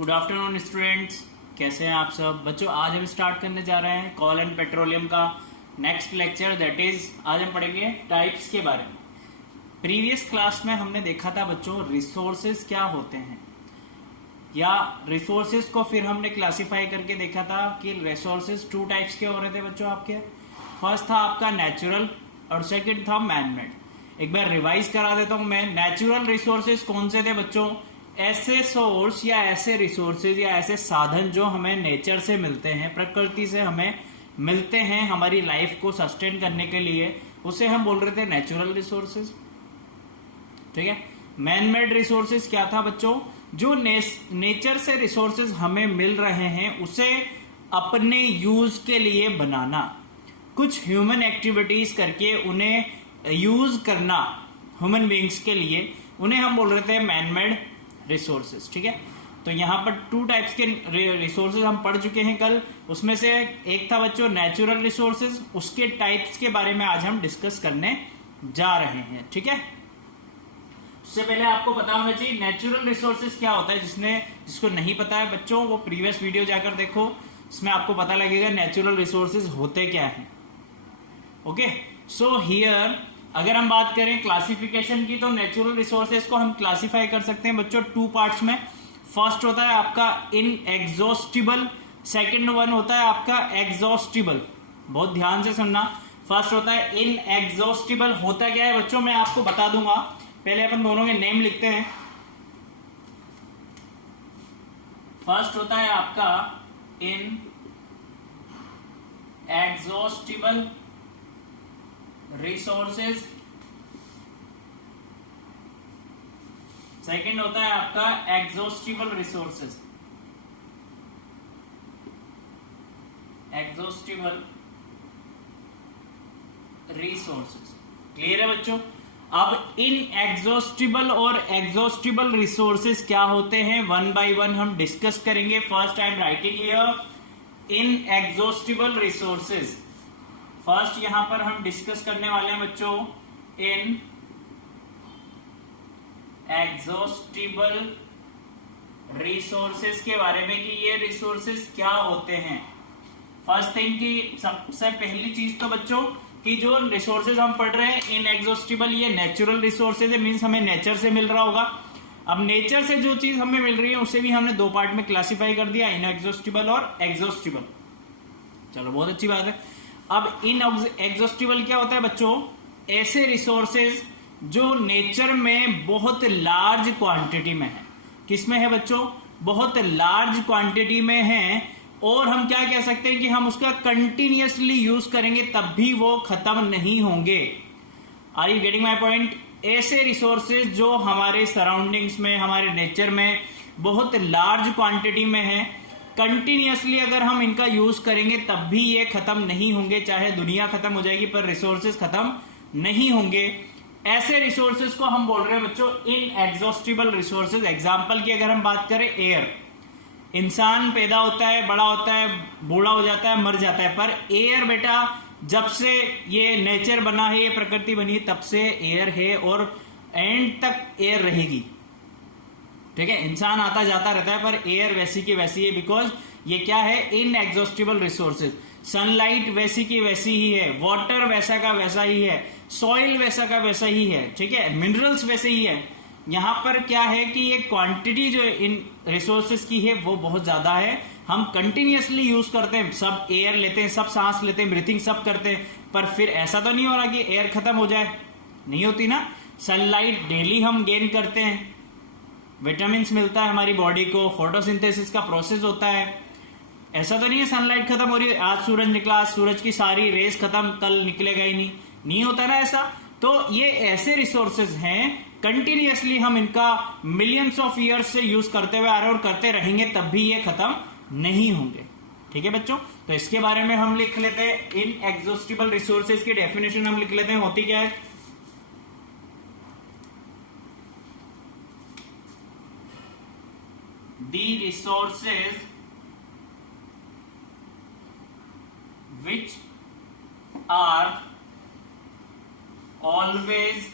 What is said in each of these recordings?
Good afternoon students, कैसे हैं आप सब बच्चों। आज हम स्टार्ट करने जा रहे हैं कोल एंड पेट्रोलियम का नेक्स्ट लेक्चर, दैट इज आज हम पढ़ेंगे टाइप्स के बारे में। प्रीवियस क्लास में हमने देखा था बच्चों रिसोर्सेज क्या होते हैं, या रिसोर्सेज को फिर हमने क्लासिफाई करके देखा था कि रिसोर्सेज टू टाइप्स के हो रहे थे बच्चों आपके। फर्स्ट था आपका नेचुरल और सेकंड था मैनमेड। एक बार रिवाइज करा देता हूं मैं। नेचुरल रिसोर्सेज कौन से थे बच्चों? ऐसे सोर्स या ऐसे रिसोर्सेज या ऐसे साधन जो हमें नेचर से मिलते हैं, प्रकृति से हमें मिलते हैं हमारी लाइफ को सस्टेन करने के लिए, उसे हम बोल रहे थे नेचुरल रिसोर्सेज। ठीक है। मैनमेड रिसोर्सेज क्या था बच्चों? जो नेचर से रिसोर्सेज हमें मिल रहे हैं उसे अपने यूज के लिए बनाना, कुछ ह्यूमन एक्टिविटीज करके उन्हें यूज करना ह्यूमन बींग्स के लिए, उन्हें हम बोल रहे थे मैनमेड रिसोर्सेज। ठीक है। तो यहां पर टू टाइप्स के रिसोर्सेज हम पढ़ चुके हैं कल। उसमें से एक था बच्चों नेचुरल रिसोर्सेज, उसके टाइप्स के बारे में आज हम डिस्कस करने जा रहे हैं। ठीक है। उससे पहले आपको पता होना चाहिए नेचुरल रिसोर्सेज क्या होता है। जिसको नहीं पता है बच्चों वो प्रीवियस वीडियो जाकर देखो, इसमें आपको पता लगेगा नेचुरल रिसोर्सेज होते क्या है। ओके, सो हियर अगर हम बात करें क्लासिफिकेशन की, तो नेचुरल रिसोर्सेज को हम क्लासिफाई कर सकते हैं बच्चों टू पार्ट्स में। फर्स्ट होता है आपका इनएग्जॉस्टिबल, सेकंड वन होता है आपका एग्जॉस्टिबल। बहुत ध्यान से सुनना। फर्स्ट होता है इनएग्जॉस्टिबल। होता क्या है बच्चों मैं आपको बता दूंगा, पहले अपन दोनों के नेम लिखते हैं। फर्स्ट होता है आपका इनएग्जॉस्टिबल रिसोर्सेज, सेकंड होता है आपका exhaustible resources. Exhaustible resources clear है बच्चों। अब इनएग्जॉस्टिबल और एग्जॉस्टिबल रिसोर्सेज क्या होते हैं वन बाय वन हम डिस्कस करेंगे। First I am writing here inexhaustible resources. First यहां पर हम डिस्कस करने वाले हैं बच्चों इन एग्जॉस्टिबल रिसोर्सेज के बारे में कि ये रिसोर्सेज क्या होते हैं। फर्स्ट थिंग की सबसे पहली चीज तो बच्चों कि जो रिसोर्सेज हम पढ़ रहे हैं इनएग्जॉस्टिबल, ये नेचुरल रिसोर्सेज है, मींस हमें नेचर से मिल रहा होगा। अब नेचर से जो चीज हमें मिल रही है उसे भी हमने दो पार्ट में क्लासिफाई कर दिया, इनएग्जॉस्टिबल और एग्जॉस्टिबल। चलो बहुत अच्छी बात है। अब इनएग्जॉस्टिबल क्या होता है बच्चों? ऐसे रिसोर्सेज जो नेचर में बहुत लार्ज क्वांटिटी में है। किसमें है बच्चों? बहुत लार्ज क्वांटिटी में है, और हम क्या कह सकते हैं कि हम उसका कंटिन्यूअसली यूज करेंगे तब भी वो खत्म नहीं होंगे। Are you getting my point? ऐसे रिसोर्सेज जो हमारे सराउंडिंग्स में, हमारे नेचर में बहुत लार्ज क्वांटिटी में है, कंटिन्यूअसली अगर हम इनका यूज करेंगे तब भी ये खत्म नहीं होंगे। चाहे दुनिया खत्म हो जाएगी पर रिसोर्सेज खत्म नहीं होंगे। ऐसे रिसोर्सेज को हम बोल रहे हैं बच्चों इनएग्जॉस्टिबल रिसोर्सेज। एग्जांपल की अगर हम बात करें, एयर। इंसान पैदा होता है, बड़ा होता है, बूढ़ा हो जाता है, मर जाता है, पर एयर बेटा जब से ये नेचर बना है, ये प्रकृति बनी है, तब से एयर है और एंड तक एयर रहेगी। ठीक है। इंसान आता जाता रहता है पर एयर वैसी की वैसी है, बिकॉज ये क्या है? Inexhaustible resources. सनलाइट वैसी की वैसी ही है, वाटर वैसा का वैसा ही है, सॉइल वैसा का वैसा ही है। ठीक है। मिनरल्स वैसे ही है। यहां पर क्या है कि ये क्वांटिटी जो इन रिसोर्सेज की है वो बहुत ज्यादा है। हम कंटिन्यूअसली यूज करते हैं, सब एयर लेते हैं, सब सांस लेते हैं, ब्रीथिंग सब करते हैं, पर फिर ऐसा तो नहीं हो रहा कि एयर खत्म हो जाए, नहीं होती ना। सनलाइट डेली हम गेन करते हैं, विटामिन मिलता है हमारी बॉडी को, फोटोसिंथेसिस का प्रोसेस होता है। ऐसा तो नहीं है सनलाइट खत्म हो रही है, आज सूरज निकला, आज सूरज की सारी रेस खत्म, कल निकलेगा ही नहीं होता ना ऐसा। तो ये ऐसे रिसोर्सेज हैं कंटिन्यूअसली हम इनका मिलियंस ऑफ ईयर्स से यूज करते हुए आ रहे हैं और करते रहेंगे तब भी ये खत्म नहीं होंगे। ठीक है बच्चों। तो इसके बारे में हम लिख लेते हैं इनएग्जॉस्टिबल रिसोर्सेज की डेफिनेशन हम लिख लेते हैं, होती क्या है? The resources which are always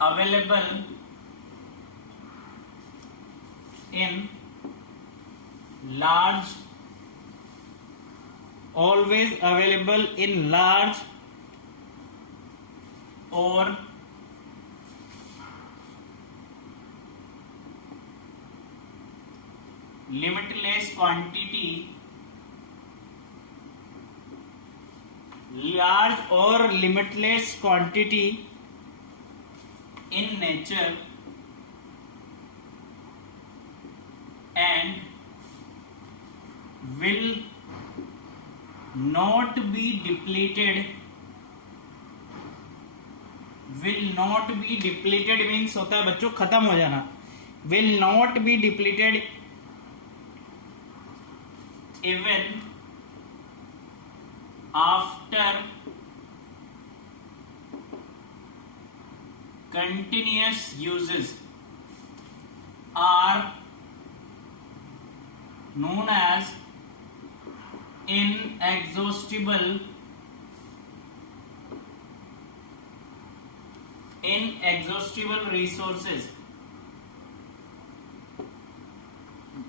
available in large, always available in large or limitless quantity, large or limitless quantity in nature and will not be depleted. Will not be depleted means होता है बच्चों खत्म हो जाना. Will not be depleted even after continuous uses are known as inexhaustible resources.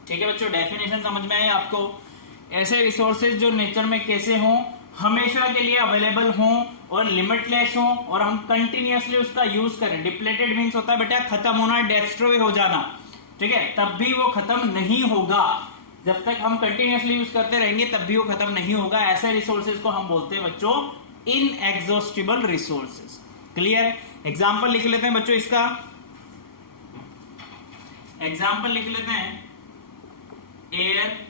ठीक है बच्चों, definition समझ में आए आपको? ऐसे रिसोर्सेज जो नेचर में कैसे हों, हमेशा के लिए अवेलेबल हों और लिमिटलेस हों और हम कंटिन्यूअसली उसका यूज करें. डिप्लेटेड मींस होता है बेटा खत्म होना, डेस्ट्रॉय हो जाना. ठीक है, तब भी वो खत्म नहीं होगा. जब तक हम कंटिन्यूअसली यूज करते रहेंगे तब भी वो खत्म नहीं होगा. ऐसे रिसोर्सेज को हम बोलते हैं बच्चों इनएग्जॉस्टिबल रिसोर्सेज. क्लियर है? एग्जाम्पल लिख लेते हैं बच्चों इसका. एग्जाम्पल लिख लेते हैं. Air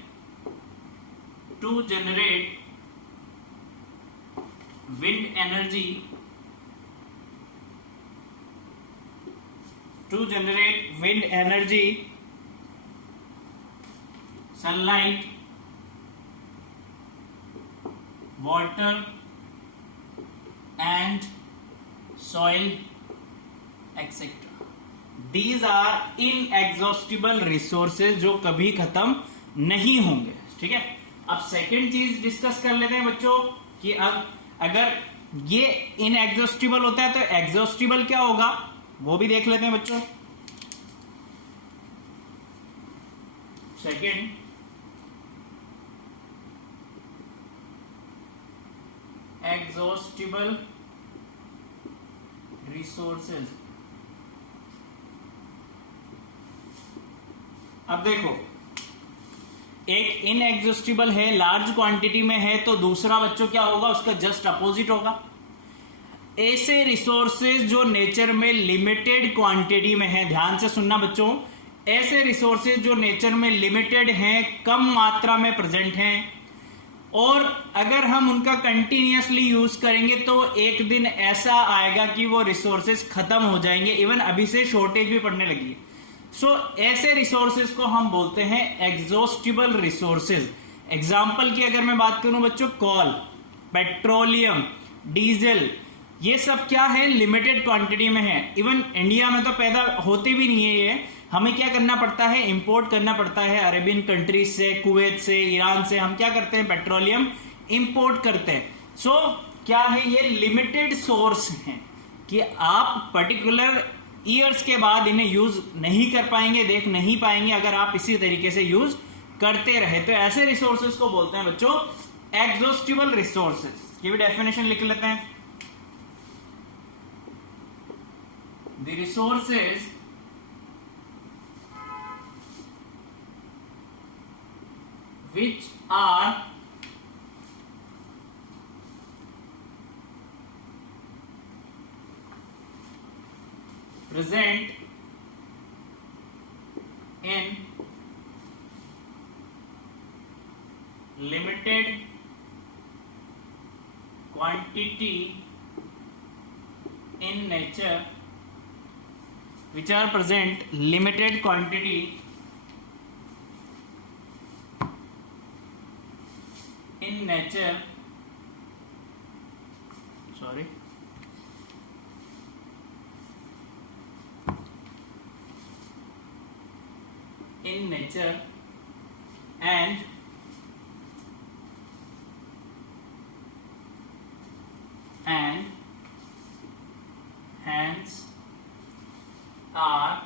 to generate wind energy, to generate wind energy, sunlight, water and soil etc. These are inexhaustible resources जो कभी खत्म नहीं होंगे. ठीक है, अब सेकेंड चीज डिस्कस कर लेते हैं बच्चों कि अब अगर ये इनएग्जॉस्टिबल होता है तो एग्जॉस्टिबल क्या होगा वो भी देख लेते हैं बच्चों. Second, exhaustible resources. अब देखो, एक इनएग्जॉस्टिबल है, लार्ज क्वांटिटी में है, तो दूसरा बच्चों क्या होगा, उसका जस्ट अपोजिट होगा. ऐसे रिसोर्सेज जो नेचर में लिमिटेड क्वांटिटी में है, ध्यान से सुनना बच्चों, ऐसे रिसोर्सेज जो नेचर में लिमिटेड हैं, कम मात्रा में प्रेजेंट हैं, और अगर हम उनका कंटिन्यूअसली यूज करेंगे तो एक दिन ऐसा आएगा कि वो रिसोर्सेज खत्म हो जाएंगे. इवन अभी से शॉर्टेज भी पड़ने लगी है. ऐसे रिसोर्सेज को हम बोलते हैं एग्जॉस्टिबल रिसोर्सेज. एग्जाम्पल की अगर मैं बात करूं बच्चों, कोल, पेट्रोलियम, डीजल, ये सब क्या है, लिमिटेड क्वांटिटी में है. इवन इंडिया में तो पैदा होते भी नहीं है ये. हमें क्या करना पड़ता है, इंपोर्ट करना पड़ता है अरेबियन कंट्रीज से, कुवैत से, ईरान से. हम क्या करते हैं, पेट्रोलियम इंपोर्ट करते हैं. क्या है, ये लिमिटेड सोर्स है कि आप पर्टिकुलर ईयर्स के बाद इन्हें यूज नहीं कर पाएंगे, देख नहीं पाएंगे अगर आप इसी तरीके से यूज करते रहे. तो ऐसे रिसोर्सेज को बोलते हैं बच्चों एग्जॉस्टिबल रिसोर्सेज. ये भी डेफिनेशन लिख लेते हैं. The resources which are present in limited quantity in nature, which are present limited quantity in nature, sorry, in nature and hence are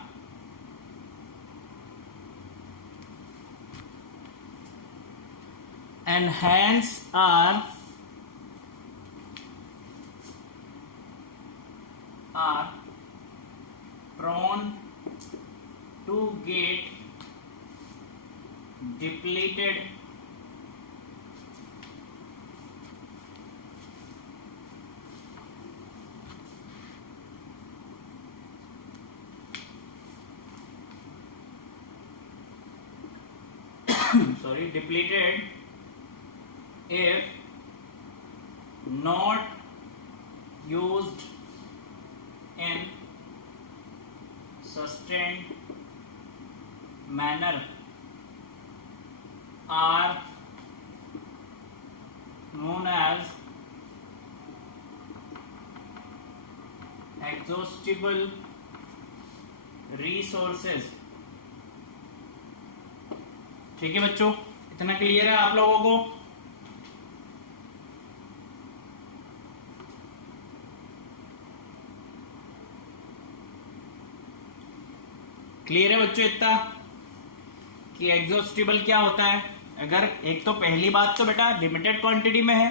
and hence are prone to get depleted depleted if not used in sustained manner are known as exhaustible resources। ठीक है बच्चों, इतना clear है आप लोगों को? Clear है बच्चों इतना कि एग्जॉस्टिबल क्या होता है? अगर एक तो पहली बात तो बेटा लिमिटेड क्वांटिटी में है,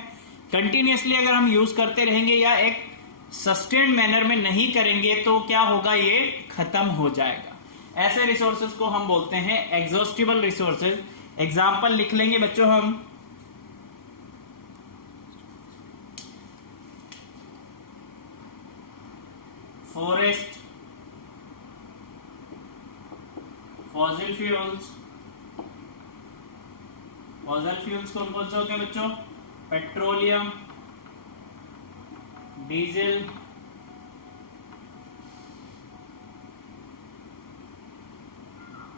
कंटिन्यूअसली अगर हम यूज करते रहेंगे या एक सस्टेन्ड मैनर में नहीं करेंगे तो क्या होगा, ये खत्म हो जाएगा। ऐसे रिसोर्सेज को हम बोलते हैं एग्जॉस्टिबल रिसोर्सेज। एग्जाम्पल लिख लेंगे बच्चों हम। Forest, fossil fuels. Fossil fuels कौन कौन से होते हैं बच्चों? Petroleum, diesel,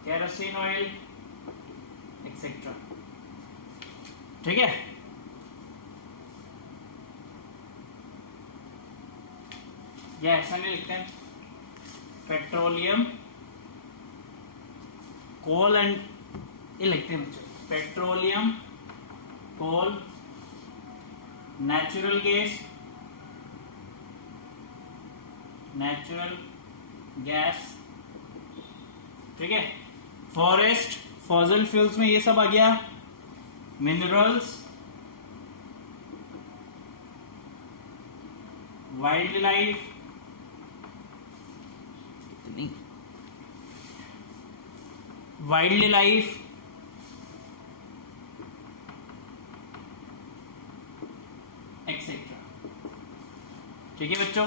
kerosene oil etcetera. ठीक है, या ऐसा नहीं लिखते हैं, पेट्रोलियम, कोल एंड, ये लिखते हैं बच्चों, पेट्रोलियम, कोल, नेचुरल गैस, नेचुरल गैस। ठीक है, फॉरेस्ट, फॉसिल फ्यूल्स में ये सब आ गया। Minerals, wild life, wild life, etcetera. ठीक है बच्चों,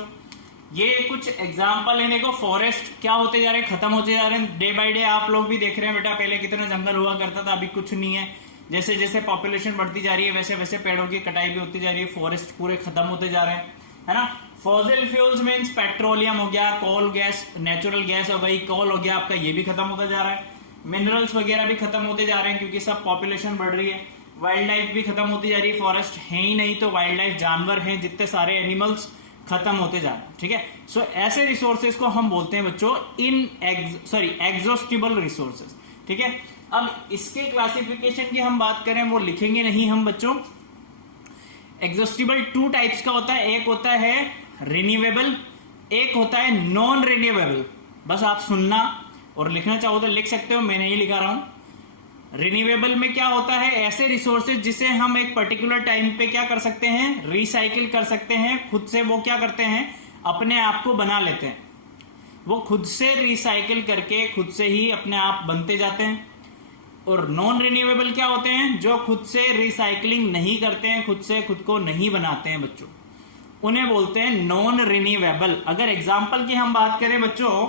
ये कुछ एग्जाम्पल है। देखो फॉरेस्ट क्या होते जा रहे हैं, खत्म होते जा रहे हैं डे बाय डे। आप लोग भी देख रहे हैं बेटा, पहले कितना जंगल हुआ करता था, अभी कुछ नहीं है। जैसे जैसे पॉपुलेशन बढ़ती जा रही है वैसे वैसे पेड़ों की कटाई भी होती जा रही है, फॉरेस्ट पूरे खत्म होते जा रहे हैं, है ना। फॉसिल फ्यूल्स मीन्स पेट्रोलियम हो गया, कोल गैस, नेचुरल गैस हो गई, कोल हो गया आपका, ये भी खत्म होता जा रहा है। मिनरल्स वगैरह भी खत्म होते जा रहे हैं क्योंकि सब पॉपुलेशन बढ़ रही है। वाइल्ड लाइफ भी खत्म होती जा रही है, फॉरेस्ट है ही नहीं तो वाइल्ड लाइफ, जानवर हैं जितने सारे एनिमल्स, खत्म होते जा रहे हैं। ठीक है, सो ऐसे रिसोर्सेज को हम बोलते हैं बच्चों एग्जॉस्टिबल रिसोर्सेज। ठीक है, अब इसके क्लासिफिकेशन की हम बात करें, वो लिखेंगे नहीं हम बच्चों। एग्जॉस्टिबल टू टाइप्स का होता है, एक होता है रिन्यूएबल, एक होता है नॉन रिन्यूएबल। बस आप सुनना और लिखना चाहो तो लिख सकते हो, मैं नहीं लिखा रहा हूं। रिन्यूएबल में क्या होता है, ऐसे रिसोर्सेज जिसे हम एक पर्टिकुलर टाइम पे क्या कर सकते हैं, रिसाइकिल कर सकते हैं, खुद से वो क्या करते हैं, अपने आप को बना लेते हैं। वो खुद से रिसाइकिल करके खुद से ही अपने आप बनते जाते हैं। और नॉन रिन्यूएबल क्या होते हैं, जो खुद से रिसाइकलिंग नहीं करते हैं, खुद से खुद को नहीं बनाते हैं बच्चों, उन्हें बोलते हैं नॉन रिन्यूएबल। अगर एग्जाम्पल की हम बात करें बच्चों,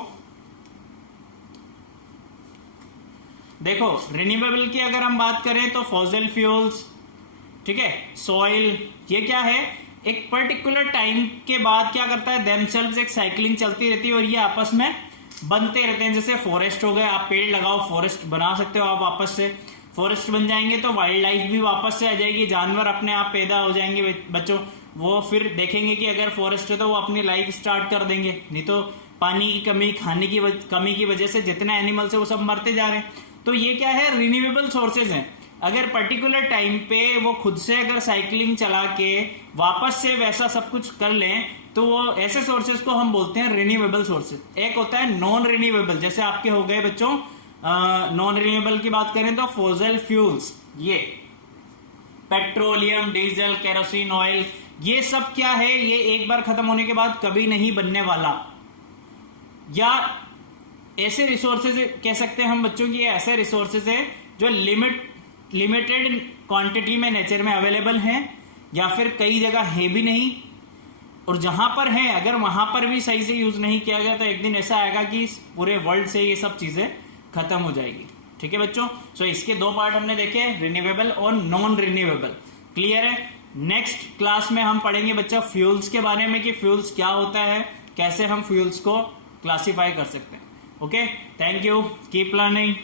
देखो रिन्यूएबल की अगर हम बात करें तो फॉसिल फ्यूल्स, ठीक है, सॉइल, ये क्या है, एक पर्टिकुलर टाइम के बाद क्या करता है, देमसेल्व्स एक साइकिलिंग चलती रहती है और ये आपस में बनते रहते हैं। जैसे फॉरेस्ट हो गए, आप पेड़ लगाओ, फॉरेस्ट बना सकते हो आप वापस से, फॉरेस्ट बन जाएंगे तो वाइल्ड लाइफ भी वापस से आ जाएगी, जानवर अपने आप पैदा हो जाएंगे बच्चों। वो फिर देखेंगे कि अगर फॉरेस्ट है तो वो अपनी लाइफ स्टार्ट कर देंगे, नहीं तो पानी की कमी, खाने की कमी की वजह से जितने एनिमल्स है वो सब मरते जा रहे हैं। तो ये क्या है, रिन्यूएबल सोर्सेज हैं। अगर पर्टिकुलर टाइम पे वो खुद से अगर साइकिलिंग चला के वापस से वैसा सब कुछ कर लें तो वो ऐसे सोर्सेज को हम बोलते हैं रिन्यूएबल सोर्सेज। एक होता है नॉन रिन्यूएबल, जैसे आपके हो गए बच्चों, नॉन रिन्यूएबल की बात करें तो फॉसिल फ्यूल्स, ये पेट्रोलियम, डीजल, केरोसिन ऑयल, ये सब क्या है, ये एक बार खत्म होने के बाद कभी नहीं बनने वाला, या ऐसे रिसोर्सेज कह सकते हैं हम बच्चों की, ऐसे रिसोर्सेज है जो लिमिटेड क्वांटिटी में नेचर में अवेलेबल हैं, या फिर कई जगह है भी नहीं, और जहां पर है अगर वहां पर भी सही से यूज नहीं किया गया तो एक दिन ऐसा आएगा कि पूरे वर्ल्ड से ये सब चीजें खत्म हो जाएगी। ठीक है बच्चों, सो इसके दो पार्ट हमने देखे, रिन्यूएबल और नॉन रिन्यूएबल। क्लियर है। नेक्स्ट क्लास में हम पढ़ेंगे बच्चा फ्यूल्स के बारे में कि फ्यूल्स क्या होता है, कैसे हम फ्यूल्स को क्लासिफाई कर सकते हैं। Okay, thank you, keep learning.